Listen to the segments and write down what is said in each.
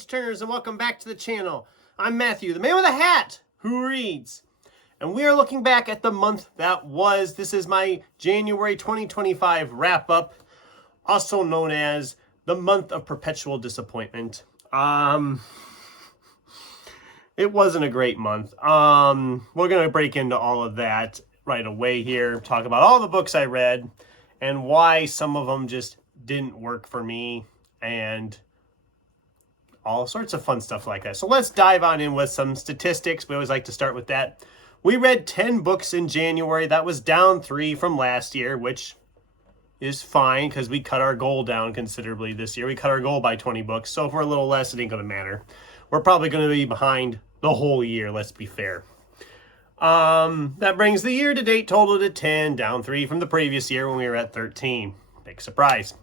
page turners, and welcome back to the channel. I'm Matthew, the man with a hat who reads, and we are looking back at the month that was. This is my January 2025 wrap-up, also known as the month of perpetual disappointment. It wasn't a great month. We're going to break into all of that right away here, talk about all the books I read and why some of them just didn't work for me, and all sorts of fun stuff like that. So let's dive on in with some statistics. We always like to start with that. We read 10 books in January. That was down 3 from last year, which is fine because we cut our goal down considerably this year. We cut our goal by 20 books. So if we're a little less, it ain't going to matter. We're probably going to be behind the whole year, let's be fair. That brings the year-to-date total to 10, down 3 from the previous year when we were at 13. Big surprise.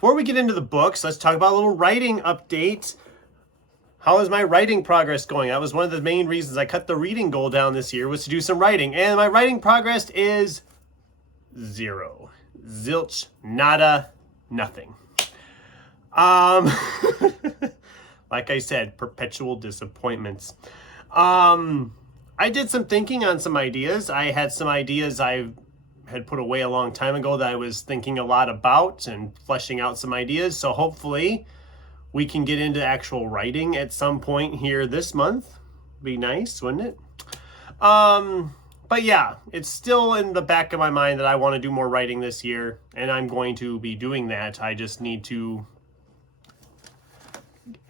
Before we get into the books, let's talk about a little writing update. How is my writing progress going? That was one of the main reasons I cut the reading goal down this year, was to do some writing. And my writing progress is 0. Zilch, nada, nothing. Like I said, perpetual disappointments. I did some thinking on some ideas. I had some ideas I had put away a long time ago that I was thinking a lot about and fleshing out some ideas. So hopefully we can get into actual writing at some point here this month. Be nice, wouldn't it? But yeah, it's still in the back of my mind that I want to do more writing this year, and I'm going to be doing that. I just need to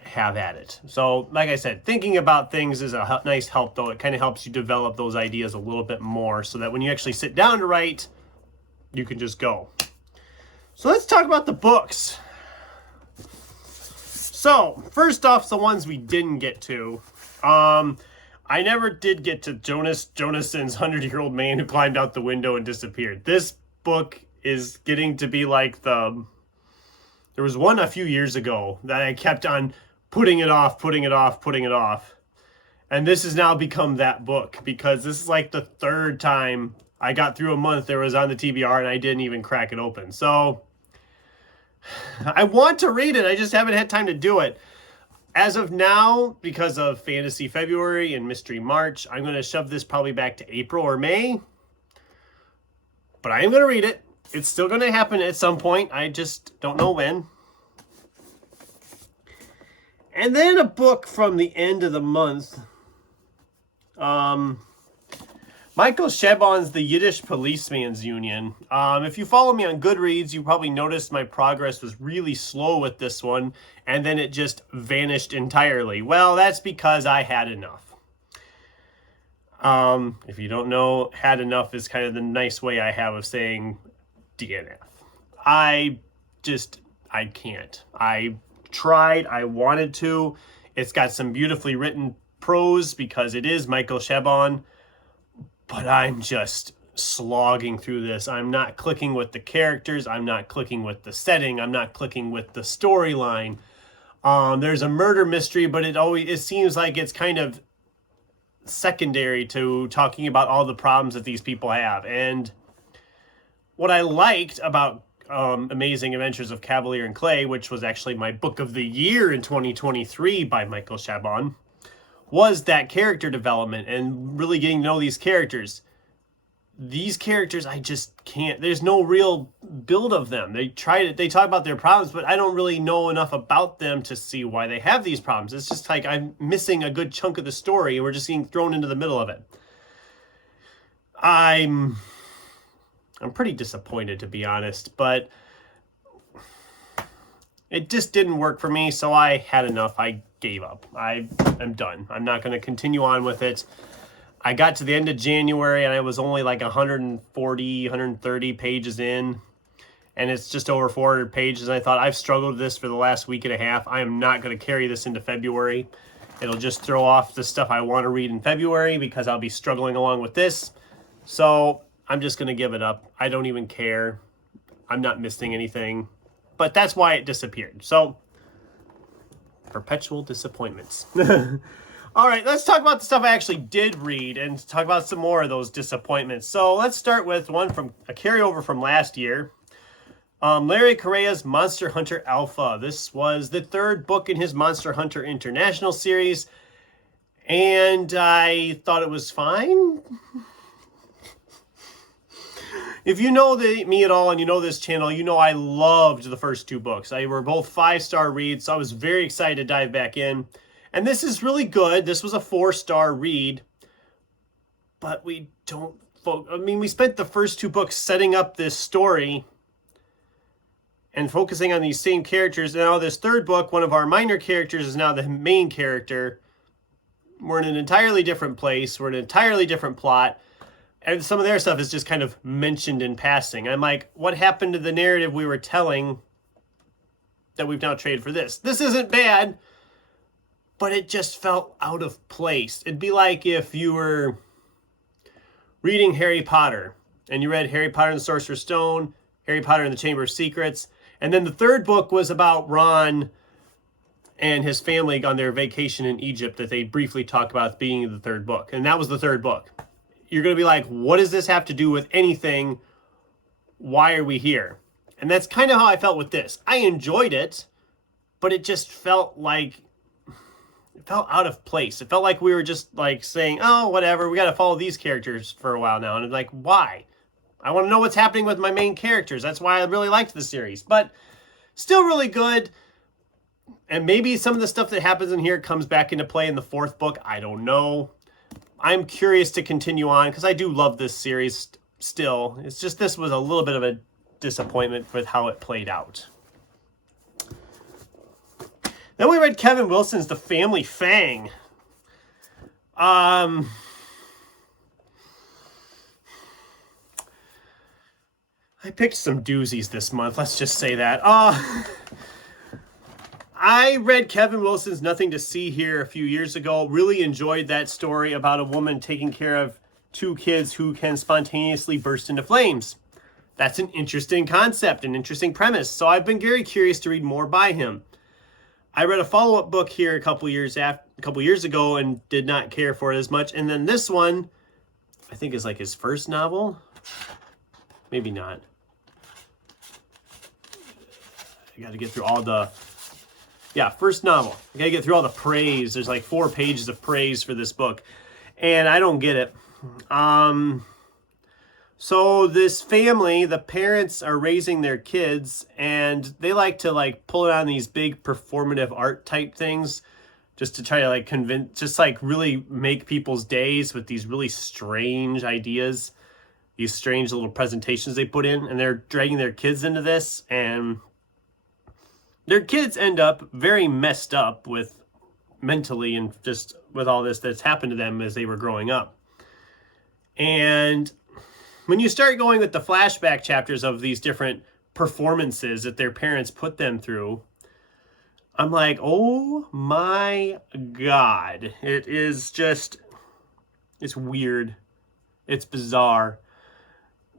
have at it. So like I said, thinking about things is a nice help, though. It kind of helps you develop those ideas a little bit more so that when you actually sit down to write, you can just go. So let's talk about the books. So first off, the ones we didn't get to. I never did get to Jonason's 100-Year-Old Man Who Climbed Out the Window and Disappeared. This book is getting to be like there was one a few years ago that I kept on putting it off. And this has now become that book, because this is like the third time I got through a month there was on the TBR and I didn't even crack it open. So I want to read it. I just haven't had time to do it. As of now, because of Fantasy February and Mystery March, I'm going to shove this probably back to April or May. But I am going to read it. It's still going to happen at some point. I just don't know when. And then a book from the end of the month. Michael Chabon's The Yiddish Policeman's Union. If you follow me on Goodreads, you probably noticed my progress was really slow with this one, and then it just vanished entirely. Well, that's because I had enough. If you don't know, had enough is kind of the nice way I have of saying DNF. I can't. I tried, I wanted to. It's got some beautifully written prose because it is Michael Chabon, but I'm just slogging through this. I'm not clicking with the characters. I'm not clicking with the setting. I'm not clicking with the storyline. There's a murder mystery, but it seems like it's kind of secondary to talking about all the problems that these people have. And what I liked about Amazing Adventures of Cavalier and Clay, which was actually my book of the year in 2023 by Michael Chabon, was that character development and really getting to know these characters. These characters, I just can't. There's no real build of them. They talk about their problems, but I don't really know enough about them to see why they have these problems. It's just like I'm missing a good chunk of the story, and we're just getting thrown into the middle of it. I'm pretty disappointed, to be honest, but it just didn't work for me, so I had enough. I gave up. I'm done. I'm not going to continue on with it. I got to the end of January, and I was only like 130 pages in, and it's just over 400 pages. I thought, I've struggled with this for the last week and a half. I am not going to carry this into February. It'll just throw off the stuff I want to read in February because I'll be struggling along with this. So I'm just going to give it up. I don't even care. I'm not missing anything. But that's why it disappeared. So, perpetual disappointments. All right, let's talk about the stuff I actually did read and talk about some more of those disappointments. So let's start with one from a carryover from last year. Larry Correa's Monster Hunter Alpha. This was the third book in his Monster Hunter International series, and I thought it was fine. If you know me at all and you know this channel, you know I loved the first two books. They were both 5-star reads, so I was very excited to dive back in. And this is really good. This was a 4-star read, but we don't... we spent the first two books setting up this story and focusing on these same characters. And now this third book, one of our minor characters is now the main character. We're in an entirely different place. We're in an entirely different plot. And some of their stuff is just kind of mentioned in passing. I'm like, what happened to the narrative we were telling that we've now traded for this? This isn't bad, but it just felt out of place. It'd be like if you were reading Harry Potter and you read Harry Potter and the Sorcerer's Stone, Harry Potter and the Chamber of Secrets, and then the third book was about Ron and his family on their vacation in Egypt that they briefly talk about at the beginning of the third book. And that was the third book. You're going to be like, what does this have to do with anything? Why are we here? And that's kind of how I felt with this. I enjoyed it, but it just felt like, it felt out of place. It felt like we were just like saying, oh, whatever, we got to follow these characters for a while now. And I'm like, why? I want to know what's happening with my main characters. That's why I really liked the series. But still really good. And maybe some of the stuff that happens in here comes back into play in the fourth book. I don't know. I'm curious to continue on because I do love this series still. It's just this was a little bit of a disappointment with how it played out. Then we read Kevin Wilson's The Family Fang. I picked some doozies this month, let's just say that. I read Kevin Wilson's Nothing to See Here a few years ago. Really enjoyed that story about a woman taking care of two kids who can spontaneously burst into flames. That's an interesting concept, an interesting premise. So I've been very curious to read more by him. I read a follow-up book here a couple years ago and did not care for it as much. And then this one, I think is like his first novel. Maybe not. I got to get through all the... Yeah, first novel. I gotta get through all the praise. There's like 4 pages of praise for this book. And I don't get it. So this family, the parents are raising their kids and they like to like pull it on these big performative art type things just to try to like convince, just like really make people's days with these really strange ideas, these strange little presentations they put in, and they're dragging their kids into this, and their kids end up very messed up with mentally and just with all this that's happened to them as they were growing up. And when you start going with the flashback chapters of these different performances that their parents put them through, I'm like, oh my God. It is just, it's weird. It's bizarre.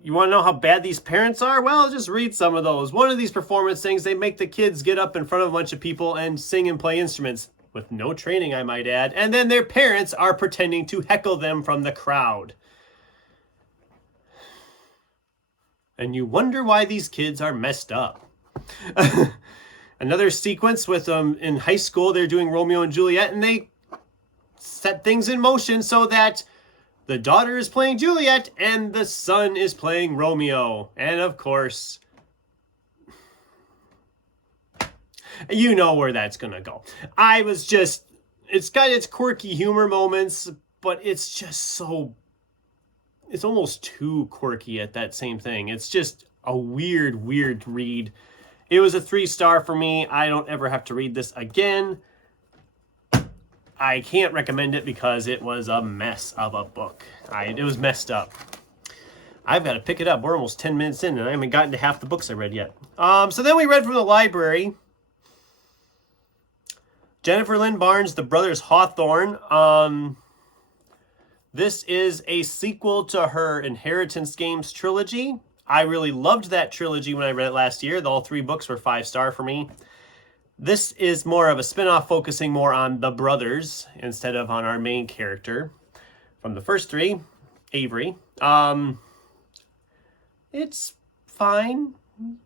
You want to know how bad these parents are? Well, just read some of those. One of these performance things, they make the kids get up in front of a bunch of people and sing and play instruments with no training, I might add. And then their parents are pretending to heckle them from the crowd. And you wonder why these kids are messed up. Another sequence with them in high school, they're doing Romeo and Juliet, and they set things in motion so that the daughter is playing Juliet and the son is playing Romeo. And of course, you know where that's gonna go. I was just, it's got its quirky humor moments, but it's just so, it's almost too quirky at that same thing. It's just a weird read. It was a 3-star for me. I don't ever have to read this again. I can't recommend it because it was a mess of a book. It was messed up. I've got to pick it up. We're almost 10 minutes in and I haven't gotten to half the books I read yet. So then we read from the library. Jennifer Lynn Barnes, The Brothers Hawthorne. This is a sequel to her Inheritance Games trilogy. I really loved that trilogy when I read it last year. All 3 books were 5-star for me. This is more of a spin-off focusing more on the brothers instead of on our main character from the first 3, Avery. It's fine.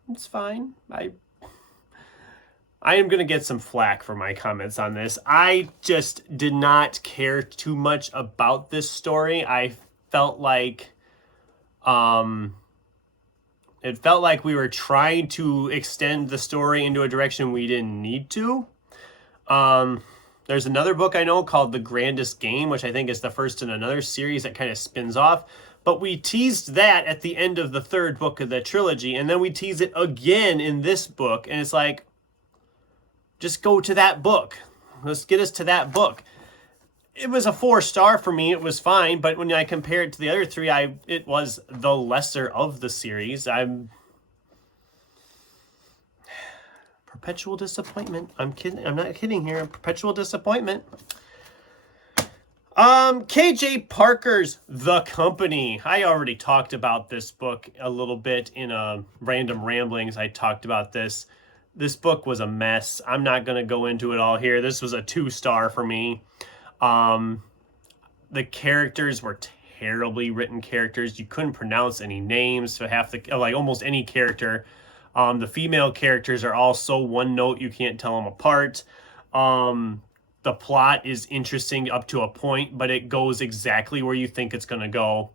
It's fine. I am going to get some flack for my comments on this. I just did not care too much about this story. I felt like um it felt like we were trying to extend the story into a direction we didn't need to. Um there's another book I know called The Grandest Game, which I think is the first in another series that kind of spins off. But we teased that at the end of the third book of the trilogy, and then we tease it again in this book, and it's like, just go to that book. Let's get us to that book. It was a 4-star for me. It was fine, but when I compare it to the other three, it was the lesser of the series. I'm perpetual disappointment. I'm kidding. I'm not kidding here. Perpetual disappointment. KJ Parker's The Company. I already talked about this book a little bit in a random ramblings. I talked about this. This book was a mess. I'm not going to go into it all here. This was a 2-star for me. The characters were terribly written characters. You couldn't pronounce any names for almost any character. The female characters are all so one note you can't tell them apart. The plot is interesting up to a point, but it goes exactly where you think it's going to go.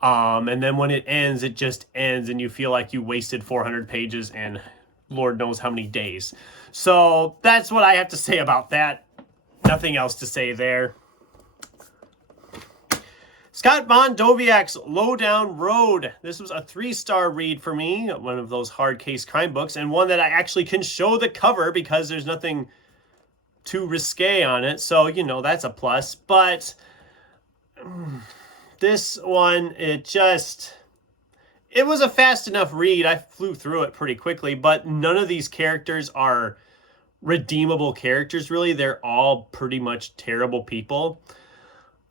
And then when it ends, it just ends, and you feel like you wasted 400 pages and Lord knows how many days. So that's what I have to say about that. Nothing else to say there. Scott Von Doviak's Lowdown Road. This was a 3-star read for me, one of those hard case crime books, and one that I actually can show the cover because there's nothing too risque on it. So, that's a plus. But this one, it was a fast enough read. I flew through it pretty quickly, but none of these characters are redeemable characters, really. They're all pretty much terrible people.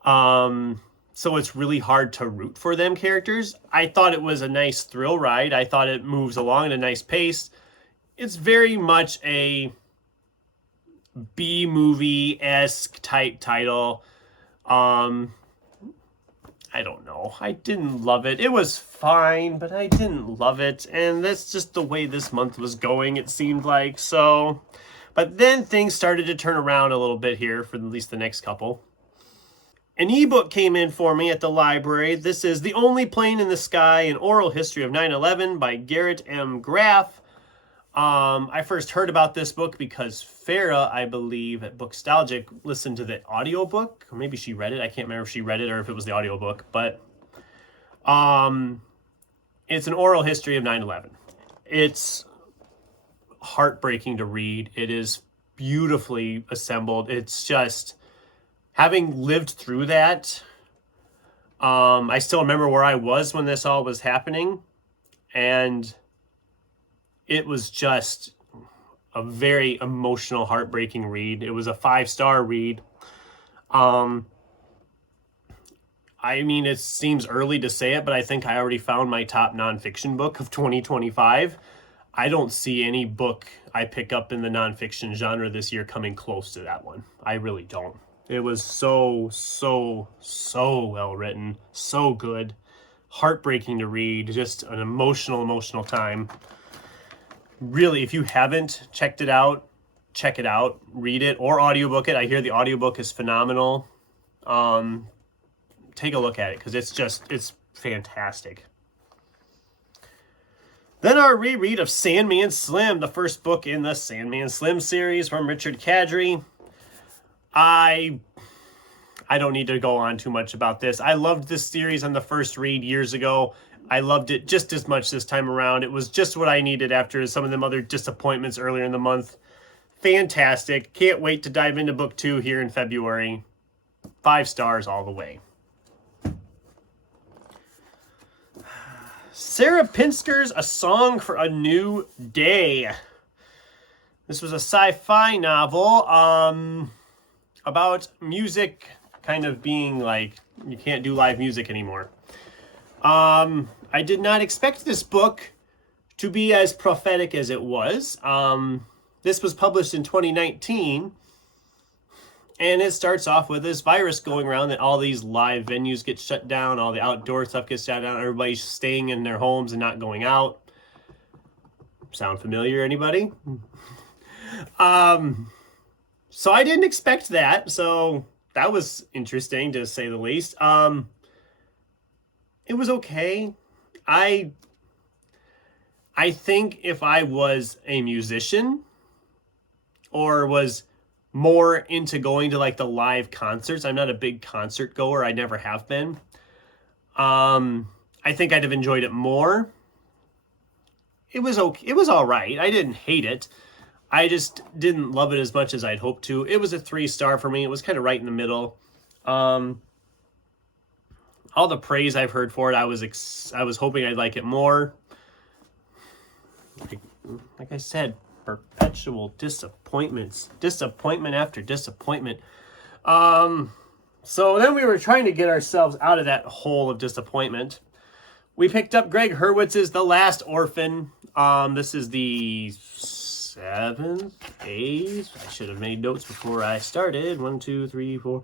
So it's really hard to root for them characters. I thought it was a nice thrill ride. I thought it moves along at a nice pace. It's very much a B-movie-esque type title. I don't know. I didn't love it. It was fine, but I didn't love it. And that's just the way this month was going, it seemed like. So, but then things started to turn around a little bit here for at least the next couple. An ebook came in for me at the library. This is The Only Plane in the Sky, An Oral History of 9/11 by Garrett M. Graff. I first heard about this book because Farah, I believe, at Bookstalgic listened to the audiobook. Or maybe she read it. I can't remember if she read it or if it was the audiobook. But it's an oral history of 9/11. It's heartbreaking to read. It is beautifully assembled. It's just, having lived through that, I still remember where I was when this all was happening. And it was just a very emotional, heartbreaking read. It was a 5-star read. I mean, it seems early to say it, but I think I already found my top nonfiction book of 2025. I don't see any book I pick up in the nonfiction genre this year coming close to that one. I really don't. It was so well written, so good, heartbreaking to read, just an emotional time. Really, if you haven't checked it out, check it out, read it, or audiobook it. I hear the audiobook is phenomenal. Take a look at it because it's fantastic. Then our reread of Sandman Slim, the first book in the Sandman Slim series from Richard Kadrey. I don't need to go on too much about this. I loved this series on the first read years ago. I loved it just as much this time around. It was just what I needed after some of them other disappointments earlier in the month. Fantastic. Can't wait to dive into book 2 here in February. 5 stars all the way. Sarah Pinsker's A Song for a New Day. This was a sci-fi novel about music kind of being like, you can't do live music anymore. I did not expect this book to be as prophetic as it was. This was published in 2019, and it starts off with this virus going around that all these live venues get shut down, all the outdoor stuff gets shut down, everybody's staying in their homes and not going out. Sound familiar, anybody? So I didn't expect that, so that was interesting to say the least. It was okay. I think if I was a musician or was more into going to like the live concerts, I'm not a big concert goer. I never have been. I think I'd have enjoyed it more. It was okay. It was all right. I didn't hate it. I just didn't love it as much as I'd hoped to. It was a 3-star for me. It was kind of right in the middle. All the praise I've heard for it, I was hoping I'd like it more. Like I said, perpetual disappointments. Disappointment after disappointment. So then we were trying to get ourselves out of that hole of disappointment. We picked up Greg Hurwitz's The Last Orphan. This is the 7th, 8th. I should have made notes before I started. 1, 2, 3, 4,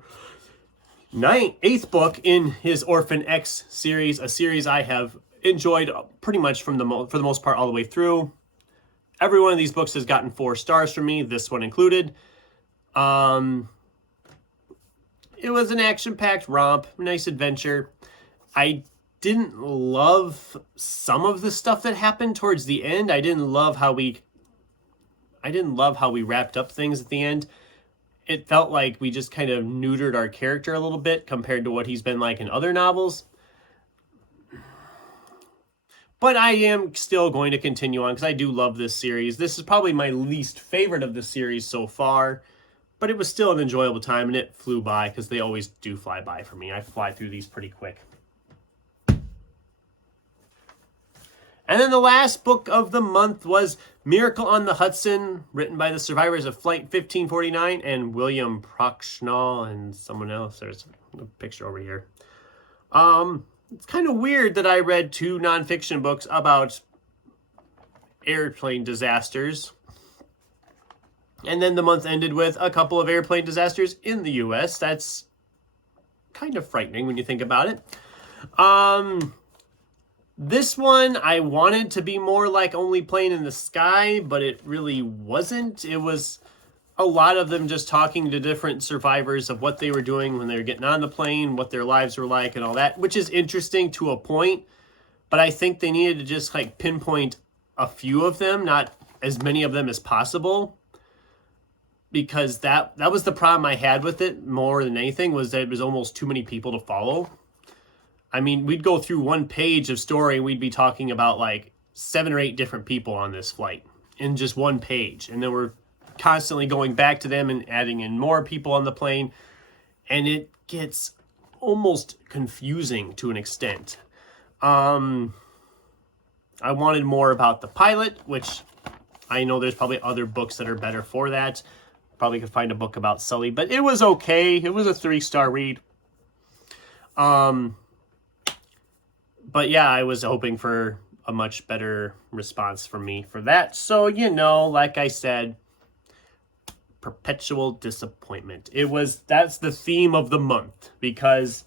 8th book in his Orphan X series, a series I have enjoyed pretty much for the most part all the way through. Every one of these books has gotten 4 stars from me, this one included. It was an action-packed romp, nice adventure. I didn't love some of the stuff that happened towards the end. I didn't love how we wrapped up things at the end. It felt like we just kind of neutered our character a little bit compared to what he's been like in other novels. But I am still going to continue on because I do love this series. This is probably my least favorite of the series so far, but it was still an enjoyable time, and it flew by because they always do fly by for me. I fly through these pretty quick. And then the last book of the month was Miracle on the Hudson, written by the survivors of Flight 1549 and William Proxnall and someone else. There's a picture over here. It's kind of weird that I read 2 nonfiction books about airplane disasters. And then the month ended with a couple of airplane disasters in the U.S. That's kind of frightening when you think about it. This one, I wanted to be more like Only Plane in the Sky, but it really wasn't. It was a lot of them just talking to different survivors of what they were doing when they were getting on the plane, what their lives were like and all that, which is interesting to a point. But I think they needed to just like pinpoint a few of them, not as many of them as possible. Because that was the problem I had with it more than anything, was that it was almost too many people to follow. I mean, we'd go through one page of story, we'd be talking about like 7 or 8 different people on this flight in just one page. And then we're constantly going back to them and adding in more people on the plane. And it gets almost confusing to an extent. I wanted more about the pilot, which I know there's probably other books that are better for that. Probably could find a book about Sully, but it was okay. It was a 3-star read. But yeah, I was hoping for a much better response from me for that. So, you know, like I said, perpetual disappointment. That's the theme of the month, because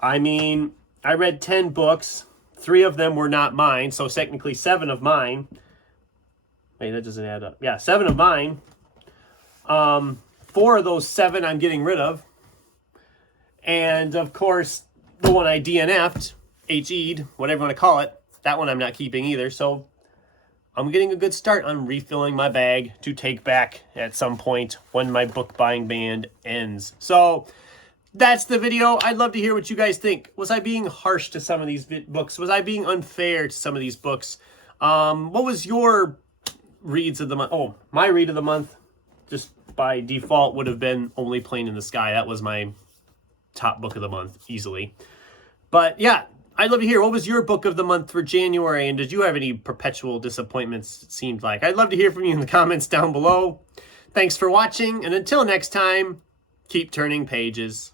I mean, I read 10 books. 3 of them were not mine, so technically 7 of mine. Wait, that doesn't add up. Yeah, 7 of mine. 4 of those 7 I'm getting rid of. And of course, the one I DNF'd, HE'd, whatever you want to call it, that one I'm not keeping either. So I'm getting a good start on refilling my bag to take back at some point when my book buying ban ends. So that's the video. I'd love to hear what you guys think. Was I being harsh to some of these books? Was I being unfair to some of these books? What was your reads of the month? Oh, my read of the month, just by default, would have been Only Plane in the Sky. That was my top book of the month, easily. But yeah, I'd love to hear, what was your book of the month for January? And did you have any perpetual disappointments, it seemed like? I'd love to hear from you in the comments down below. Thanks for watching, and until next time, keep turning pages.